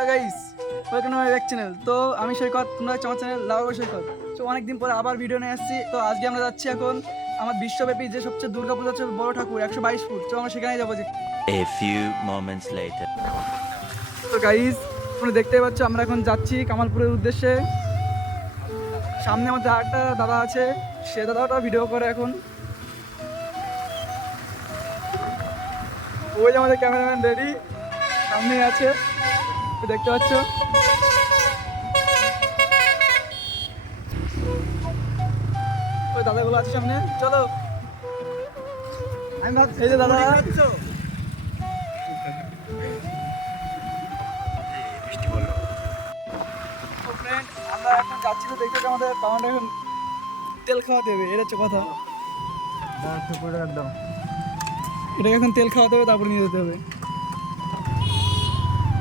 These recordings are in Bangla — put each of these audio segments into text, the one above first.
Hello guys, welcome to my back channel. তো আমি সৈকত, তোমরা আমার চ্যানেল লাভাগো সৈকত। তো অনেকদিন পরে আবার ভিডিও নিয়ে আসছি। তো আজকে আমরা যাচ্ছি এখন আমার বিশ্বব্যাপী যে সবচেয়ে দুর্গাপূজা হচ্ছে বড় ঠাকুর 122 ফুট। তো আমরা সেখানেই যাবো। A few moments later. তো গাইস, তোমরা দেখতেই পাচ্ছ আমরা এখন যাচ্ছি কামালপুরের উদ্দেশ্যে। সামনে আমাদের আরেকটা দাদা আছে, সে দাদাটা ভিডিও করে এখন। ওই যে আমাদের ক্যামেরাম্যান রেডি সামনেই আছে, তো দেখতে পাচ্ছ। ওই দাদাগুলো আছে সামনে, চলো। আমি ভাবছি এই যে দাদা, আমরা এখন যাচ্ছি। তো দেখতে আমাদের পাউন্ড এখন তেল খাওয়াতে হবে, এটা হচ্ছে কথা। এটাকে এখন তেল খাওয়াতে হবে, তারপরে নিয়ে যেতে হবে।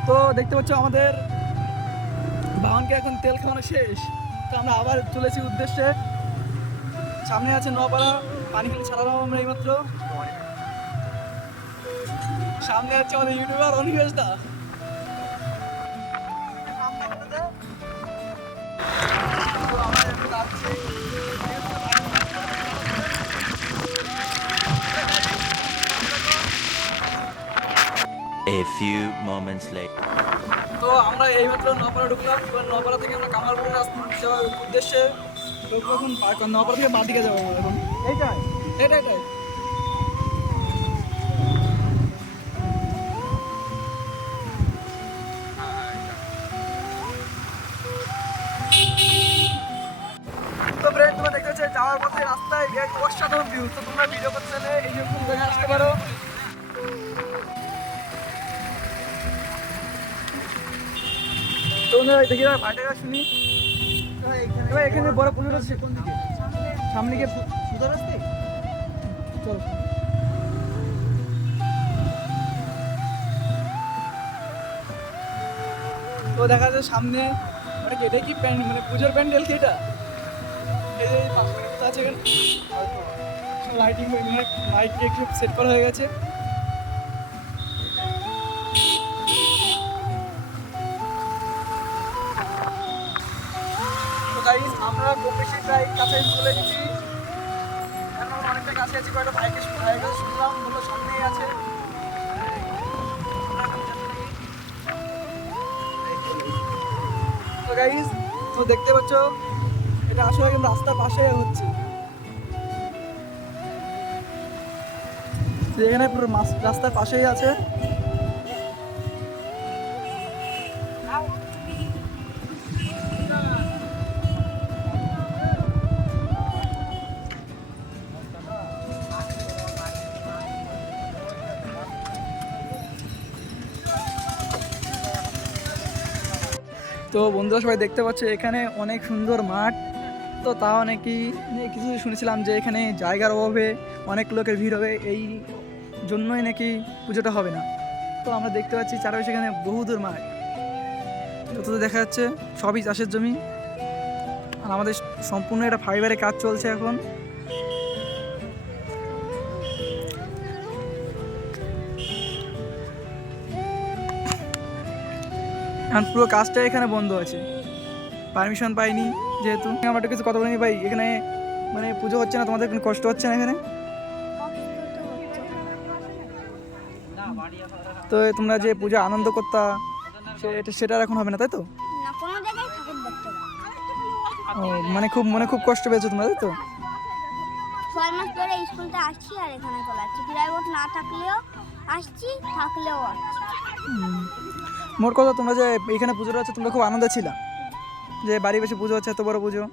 তো দেখতে পাচ্ছ আমাদের বাহনকে এখন তেল খাওয়ানো শেষ। তো আমরা আবার চলেছি উদ্দেশ্যে। সামনে আছে নোয়াপাড়া, পানিখালি ছাড়ালাম আমরা এইমাত্র। সামনে আছে আমাদের ইউটিউবার অনিমেষ দা। A few moments later. তো আমরা এইমাত্র নপাড়া ঢুকলাম। এবার নপাড়া থেকে আমরা কামালপুর রাস্তা যাওয়ার উদ্দেশ্যে ঢুকবো। এখন নপাড়া থেকে বাঁ দিকে যাবো আমরা এখন। এটাই তো ফ্রেন্ড, তোমরা দেখতে পাচ্ছ যাওয়ার পথে রাস্তায় এক অসাধারণ ভিউ। তো তোমরা ভিডিও করতে চাইলে এই যে দেখে আসতে পারো। তোমরা দেখি ভাইটা শুনি। এবার এখানে বড় পুজো হচ্ছে কোন দিকে? সামনে গিয়ে সুন্দর আসতে চলো। তো দেখা যায় সামনে মানে কি, এটা কি মানে পুজোর প্যান্ডেল কি এটা? এই যে পাশে আছে এখানে লাইটিং, মানে লাইট একটু সেট করা হয়ে গেছে। তো গাইস, আমরা খুব বেশি প্রায় কাছে চলে এসেছি। এখন আমরা অনেকটা কাছে আছি। কয়েকটা ভাইয়ের কাছে শুনলাম, বললো সামনেই আছে। তো গাইস, তো দেখতে পাচ্ছ এটা আসলে একদম রাস্তার পাশে হচ্ছে। এখানে পুরো রাস্তার পাশেই আছে। তো বন্ধুরা সবাই দেখতে পাচ্ছ এখানে অনেক সুন্দর মাঠ। তো তাও নাকি কিছু শুনেছিলাম যে এখানে জায়গার অভাবে অনেক লোকের ভিড় হবে, এই জন্যই নাকি পুজোটা হবে না। তো আমরা দেখতে পাচ্ছি চারপাশে এখানে বহুদূর মাঠ, যত দেখা যাচ্ছে সবই চাষের জমি। আর আমাদের সম্পূর্ণ একটা ফাইবারের কাজ চলছে এখন। এখন পুরো কাজটা এখানে বন্ধ আছে, পারমিশন পাইনি যেহেতু। আমরা কিছু কথা বলিনি ভাই, এখানে মানে পুজো হচ্ছে না, তোমাদের কোনো কষ্ট হচ্ছে না এখানে? তো তোমরা যে পূজা আনন্দ করতা সেটা এখন হবে না, তাই তো? ও মানে খুব কষ্ট পেয়েছো তোমরা, তাই তো? 6 মাস ধরে স্কুলতে আসছি আর এখানে চলে আসছি। প্রাইভেট না থাকলেও আসছি, থাকলেও আসছি। মোট কথা, তোমরা যে এখানে পুজোটা হচ্ছে তোমরা খুব আনন্দ ছিলা যে বাড়ি বসে পুজো হচ্ছে, এত বড় পুজো।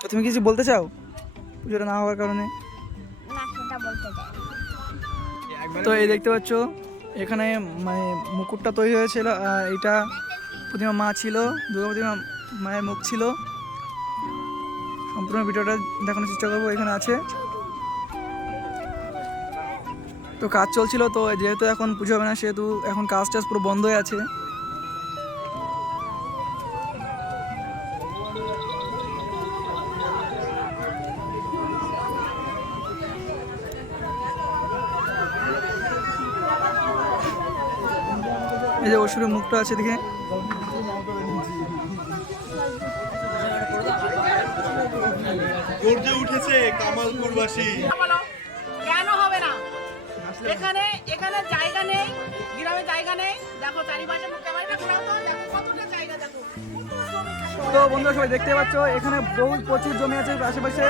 তো তুমি কিছু বলতে চাও পুজোটা না হওয়ার কারণে? না, সেটা বলতে চাই। তো এই দেখতে পাচ্ছ এখানে মানে মুকুটটা তৈরি হয়েছিল, আর এইটা প্রতিমা মা ছিল, দুর্গা প্রতিমা মায়ের মুখ ছিল। সম্পূর্ণ ভিডিওটা দেখানোর চেষ্টা করবো, এখানে আছে। তো কাজ চলছিল, তো যেহেতু এখন পুজো হবে না সেহেতু এখন কাজ টাজ পুরো বন্ধ হয়ে আছে। এই যে অসুরের মুখটা আছে দেখে। গর্জে উঠেছে কামালপুরবাসী। বলো, কেন হবে না? এখানে এখানে জায়গা নেই, গ্রামে জায়গা নেই। দেখো চারিপাশে ক্যামেরাটা ঘোরাও তো, দেখো কতটা জায়গা, দেখো তো বন্ধুরা সবাই দেখতে পাচ্ছ এখানে বহু প্রচুর জমি আছে আশেপাশে।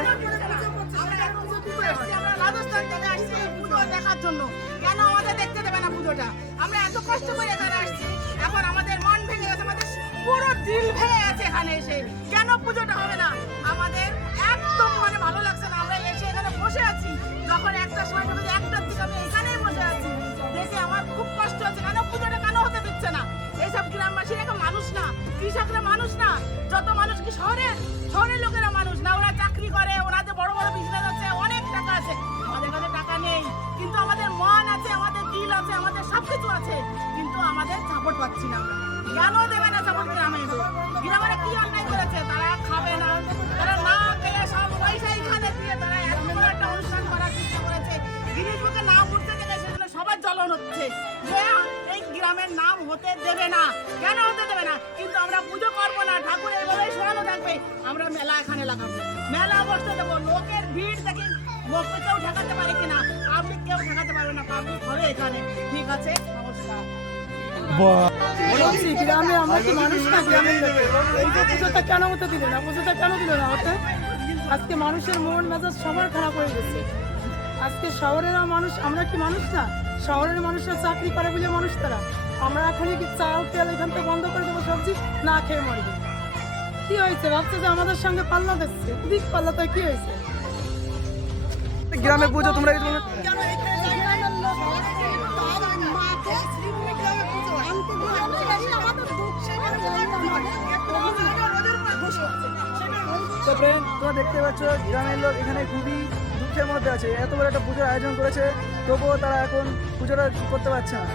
আমরা রাজস্থান থেকে আসছি পুজো দেখার জন্য। কেন আমাদের দেখতে দেবে না পুজোটা? আমরা এত কষ্ট করে এখানে আসছি, এখন আমাদের মন ভেঙে গেছে, আমাদের পুরো দিল ভেঙে গেছে এখানে এসে। কেন পুজোটা হবে না? আমাদের একদম মানে ভালো লাগছে না। আমরা এসে এখানে বসে আছি, যখন একটার সময় বলে যে একটার দিকে আমি এখানেই বসে আছি, দেখে আমার খুব কষ্ট হচ্ছে। কেন পুজোটা কেন হতে দিচ্ছে না? এইসব গ্রামবাসী এখন মানুষ না, কৃষকরা মানুষ না, যত মানুষ কি শহরের শহরের লোকেরা মানুষ না? ওরা চাকরি করে, ওনাদের বড় বড় বিজনেস আছে, অনেক টাকা আছে। আমাদের কাছে টাকা নেই, কিন্তু আমাদের মন আছে, আমাদের দিল আছে, আমাদের সবকিছু আছে, কিন্তু আমাদের সাপোর্ট পাচ্ছি না আমরা। কেন দেবে না সাপোর্ট গ্রামে? গ্রামের কি অন্যায় করেছে? তারা খাবে না, তারা না খেয়ে সব পয়সা এখানে দিয়ে তারা এত বড় একটা অনুষ্ঠান করার চেষ্টা করেছে। গিরিশ বুকে নাম উঠতে থেকে সেজন্য সবার জ্বলন হচ্ছে যে এই গ্রামের নাম হতে দেবে না। কেন হতে দেবে না? কিন্তু আমরা পুজো করবো না, ঠাকুর এভাবেই শোয়ানো থাকবে। আমরা মেলা এখানে লাগাবো, মেলা বসতে দেবো। লোকের ভিড় দেখি লোককে কেউ ঠেকাতে পারে কিনা? পাবলিক কেউ ঠেকাতে পারবে না, পাবলিক হবে এখানে। ঠিক আছে, নমস্কার। গ্রামে আমরা কি মানুষ না? গ্রামের লোক এই যে পুজোটা কেন হতে দিল না? পুজোটা কেন দিল না হতে? আজকে মানুষের মন মেজাজ সবার খারাপ হয়ে গেছে। আজকে শহরেরও মানুষ, আমরা কি মানুষ না? শহরের মানুষরা চাকরি করে বলে মানুষ তারা। আমরা এখনই কি চাল তেল এখান থেকে বন্ধ করে দেবো, সবজি না খেয়ে মরবে? কি হয়েছে? ভাবছে যে আমাদের সঙ্গে পাল্লা দিচ্ছে, দিক পাল্লা তো কি হয়েছে? গ্রামে পুজো তোমরা কেন এখানে গ্রামের লোক তার মাকে শ্রীভূমি গ্রামে পুজো হয়। আমাদের দুঃখ সেখানে তো ফ্রেন্ড তোমরা দেখতে পাচ্ছ গ্রামের লোক এখানে খুবই দুঃখের মধ্যে আছে। এত বড় একটা পুজোর আয়োজন করেছে, তবুও তারা এখন পুজোটা করতে পারছে না।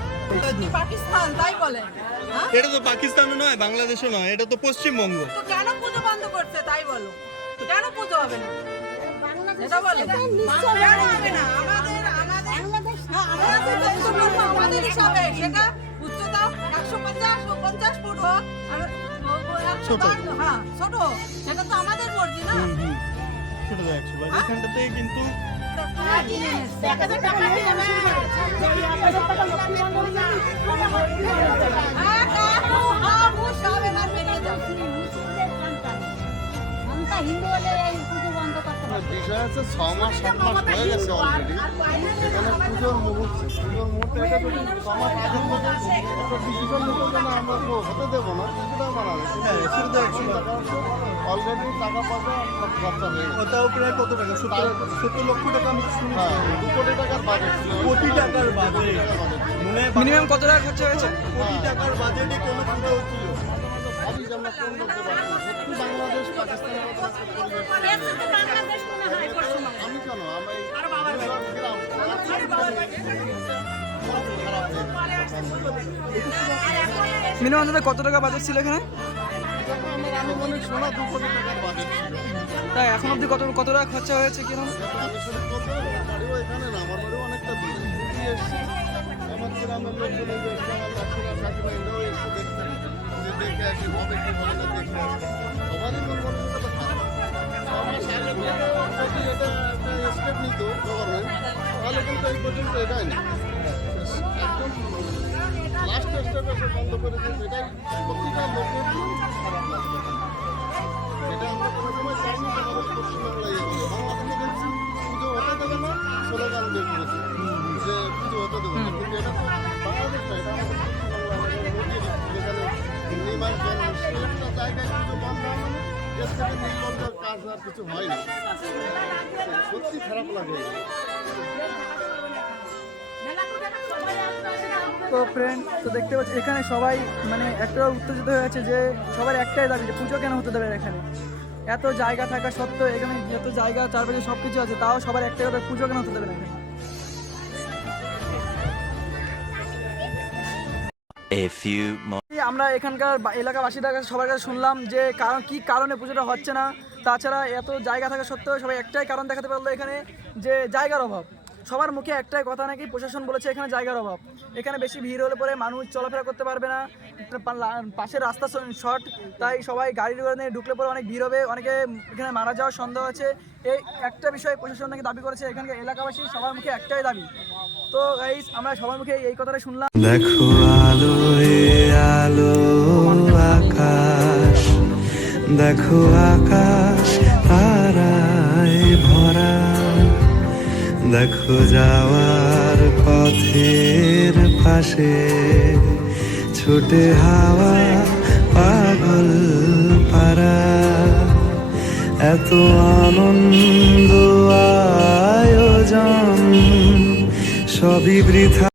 পাকিস্তান তাই বলে, এটা তো পাকিস্তানও নয়, বাংলাদেশও নয়, এটা তো পশ্চিমবঙ্গ। তো কেন পুজো বন্ধ করছে তাই বলো? কেন পুজো হবে না? এটা বলো, কেন হবে না? আমাদের হিসাবে সেটা উচ্চতা 150 ফুট হোক আর 110, হ্যাঁ ছোট, সেটা তো আমাদের মর্জি না। সেটা তো 100 বার এখানটাতে কিন্তু 1000 টাকা দিয়ে হিন্দু হলে এই পুজো বন্ধ করতে পারবে। বিষয় আছে 6 মাস 7 মাস হয়ে গেছে অলরেডি। এখানে পুজোর মুহূর্তে এটা তো 6 মাস আগে থেকে একটা ডিসিশন নিতে যেন আমরা তো হতে দেবো না, সেটাও মানা যাচ্ছে। হ্যাঁ, সেটা তো 100 টাকা। অলরেডি টাকা পয়সা সব খরচা হয়ে গেছে। ওটাও প্রায় কত টাকা? 70 লক্ষ টাকা আমি শুনেছি। হ্যাঁ, 2 কোটি টাকার বাজেট ছিল। কোটি টাকার বাজেট, মানে মিনিমাম কত টাকা খরচা হয়েছে? কোটি টাকার বাজেটে কোনো পুজো হচ্ছিল। ভাবি যে আমরা কোন করতে পারছি। সত্যি বাংলাদেশ পাকিস্তানের মতো একটা পরিবেশ। বাংলাদেশ মনে হয় পশ্চিমবঙ্গ। আমি কেন আমি আর বাবার বাড়ি। গ্রাম মিনিমাম অন্তত কত টাকা বাজেট ছিল এখানে? আমার আনুমানিক শোনা 2 কোটি টাকার বাজেট ছিল। তাই এখন অবধি কত টাকা খরচা হয়েছে কিরকম? আমি শুধু বলতে পারি, আমার বাড়িও এখানে না, আমার বাড়িও অনেকটা দূরে। আমি এসেছি, আমার গ্রামের লোকজন এই যে এসছে, আমার কাকিমা কাকিমা এরাও এসে দেখছে যে দেখে আসি হবে কি হয় না দেখে আসি। সবারই মন মানসিকতা খারাপ। 6 মাস আগে থেকে যদি এটা একটা স্টেপ নিত গভর্নমেন্ট, তাহলে কিন্তু এই পর্যন্ত এটাই না। একদম লাস্ট স্টেপ এসে বন্ধ করে দিয়েছে, এটাই প্রতিটা লোকের খারাপ লাগবে। এটা আমরা কোনো সময় চাইনি যে আমাদের পশ্চিমবাংলায় ইয়ে করবে। বাংলাদেশে দেখছি পুজো হতে দেবে না, স্লোগান বের করেছে যে পুজো হতে দেবে না। কিন্তু এটা তো বাংলাদেশ না, এটা আমাদের পশ্চিমবাংলা, আমাদের মোদির যেখানে নির্মাণ একটা জায়গায় পুজো বন্ধ হয় মানে এর থেকে নির্লজ্জের কাজ আর কিছু হয় না। সত্যি খারাপ লাগে। তো ফ্রেন্ড তো দেখতে পাচ্ছি এখানে সবাই মানে একটা উত্তেজিত হয়ে আছে যে সবার একটাই দাবি যে পুজো কেন হতে দেবে না এখানে। এত জায়গা থাকা সত্ত্বেও এখানে যত জায়গা চারপাশে সব কিছু আছে, তাও সবার একটাই কথা, পুজো কেন হতে দেবে না এখানে। A few আমরা এখানকার এলাকাবাসীদের কাছে সবার কাছে শুনলাম যে কারণ কি কারণে পুজোটা হচ্ছে না। তাছাড়া এত জায়গা থাকা সত্ত্বেও সবাই একটাই কারণ দেখাতে পারলো এখানে, যে জায়গার অভাব। সবার মুখে একটাই কথা নাকি প্রশাসন বলেছে এখানে জায়গার অভাব, এখানে বেশি ভিড় হলে পরে মানুষ চলাফেরা করতে পারবে না, পাশের রাস্তা শর্ট, তাই সবাই গাড়ি নিয়ে ঢুকলে পরে অনেক ভিড় হবে, অনেকে এখানে মারা যাওয়ার সন্দেহ আছে। এই একটা বিষয় প্রশাসন নাকি দাবি করেছে, এখানকার এলাকাবাসী সবার মুখে একটাই দাবি। তো গাইস আমরা সবার মুখে এই কথাটা শুনলাম। দেখো আলো আলো আকাশ, দেখো আকাশ তারায় ভরা, দেখো যাওয়ার পথের পাশে ছুটে হাওয়া পাগল পারা, এত আনন্দ আয়োজন সবই বৃথা।